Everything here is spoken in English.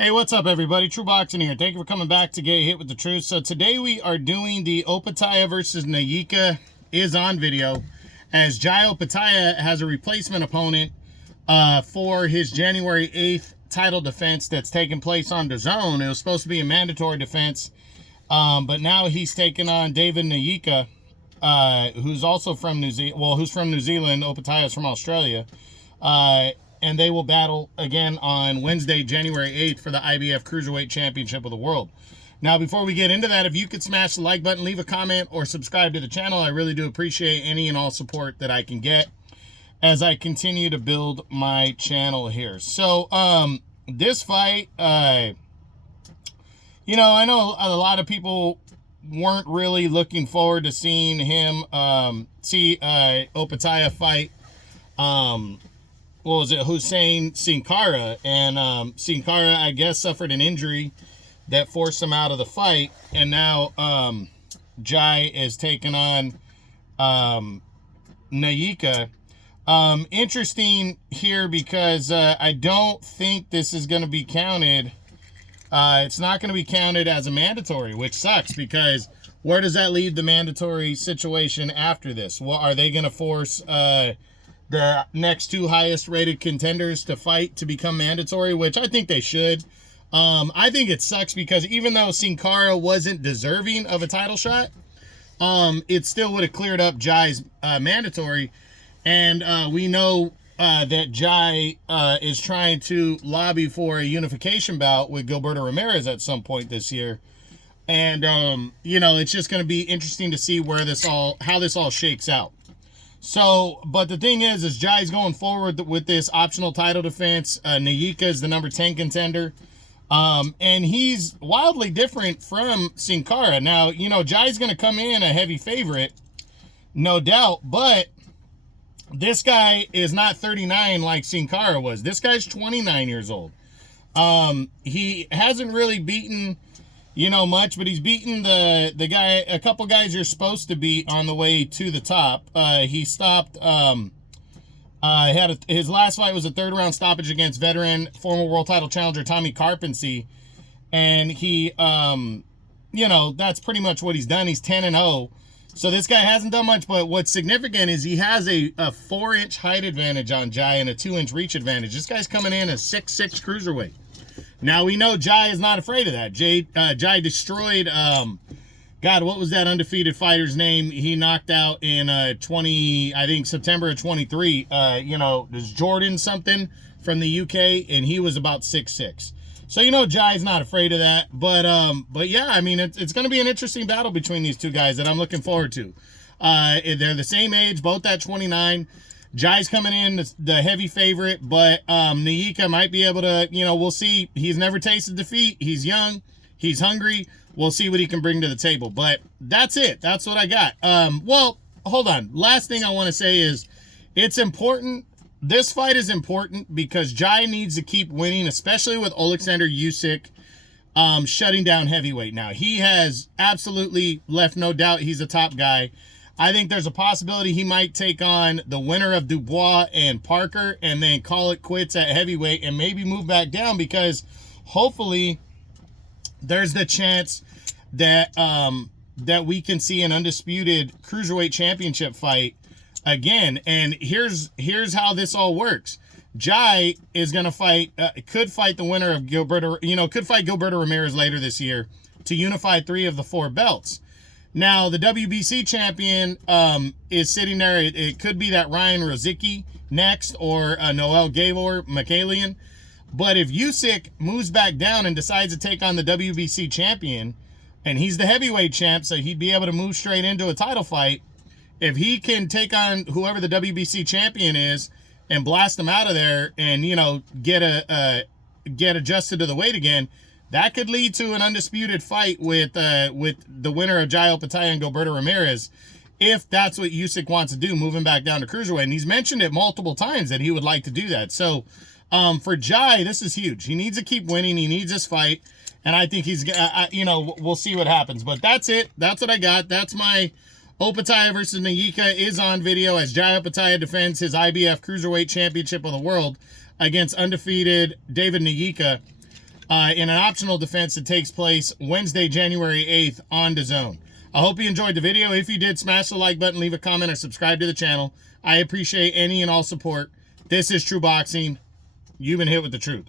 Hey, what's up, everybody? True Boxing here. Thank you for coming back to Get Hit with the Truth. So today we are doing the Opetaia versus Nyika Is On video, as Jai Opetaia has a replacement opponent for his January 8th title defense that's taking place on DAZN. It was supposed to be a mandatory defense, but now he's taking on David Nyika, who's also from New Zealand. Well, who's from New Zealand. Opetaia is from Australia. And they will battle again on Wednesday, January 8th for the IBF Cruiserweight Championship of the World. Now, before we get into that, if you could smash the like button, leave a comment, or subscribe to the channel, I really do appreciate any and all support that I can get as I continue to build my channel here. So, this fight, I know a lot of people weren't really looking forward to seeing him, Opetaia fight, what was it, Hussein Sin Cara, and Sin Cara, I guess, suffered an injury that forced him out of the fight, and now Jai is taking on Nyika. Interesting here because I don't think this is going to be counted. It's not going to be counted as a mandatory, which sucks, because where does that leave the mandatory situation after this? Well, are they going to force the next two highest rated contenders to fight to become mandatory, which I think they should. I think it sucks because even though Sin Cara wasn't deserving of a title shot, it still would have cleared up Jai's mandatory. And we know that Jai is trying to lobby for a unification bout with Gilberto Ramirez at some point this year. And, it's just going to be interesting to see how this all shakes out. So, but the thing is Jai's going forward with this optional title defense. Nyika is the number 10 contender. And he's wildly different from Sin Cara. Now, Jai's going to come in a heavy favorite, no doubt, but this guy is not 39 like Sin Cara was. This guy's 29 years old. He hasn't really beaten much, but he's beaten the guy, a couple guys you're supposed to beat on the way to the top. He stopped, his last fight was a third round stoppage against veteran former world title challenger Tommy Karpensy. And he, that's pretty much what he's done. He's 10-0. So this guy hasn't done much, but what's significant is he has a 4-inch height advantage on Jai and a 2-inch reach advantage. This guy's coming in as 6'6" cruiserweight. Now, we know Jai is not afraid of that. Jai destroyed, what was that undefeated fighter's name? He knocked out in September of 23. There's Jordan something from the UK, and he was about 6'6". So, Jai's not afraid of that. But yeah, I mean, it's going to be an interesting battle between these two guys that I'm looking forward to. They're the same age, both at 29. Jai's coming in the heavy favorite, but Nyika might be able to, we'll see. He's never tasted defeat. He's young. He's hungry. We'll see what he can bring to the table. But that's it. That's what I got. Well, hold on. Last thing I want to say is it's important. This fight is important because Jai needs to keep winning, especially with Alexander Usyk shutting down heavyweight now. He has absolutely left no doubt he's a top guy. I think there's a possibility he might take on the winner of Dubois and Parker and then call it quits at heavyweight and maybe move back down, because hopefully there's the chance that that we can see an undisputed Cruiserweight Championship fight again. And here's how this all works. Jai is going to could fight the winner of could fight Gilberto Ramirez later this year to unify 3 of the 4 belts. Now, the WBC champion is sitting there. It could be that Ryan Rozicki next, or Noel Gavor Mikhailian. But if Usyk moves back down and decides to take on the WBC champion, and he's the heavyweight champ, so he'd be able to move straight into a title fight. If he can take on whoever the WBC champion is and blast him out of there and, get adjusted to the weight again, that could lead to an undisputed fight with the winner of Jai Opetaia and Gilberto Ramirez, if that's what Usyk wants to do, moving back down to cruiserweight. And he's mentioned it multiple times that he would like to do that. So for Jai, this is huge. He needs to keep winning. He needs this fight. And I think he's, we'll see what happens. But that's it. That's what I got. That's my Opetaia versus Nyika Is On video, as Jai Opetaia defends his IBF Cruiserweight Championship of the World against undefeated David Nyika. in an optional defense that takes place Wednesday, January 8th on DAZN. I hope you enjoyed the video. If you did, smash the like button, leave a comment, or subscribe to the channel. I appreciate any and all support. This is True Boxing. You've been hit with the truth.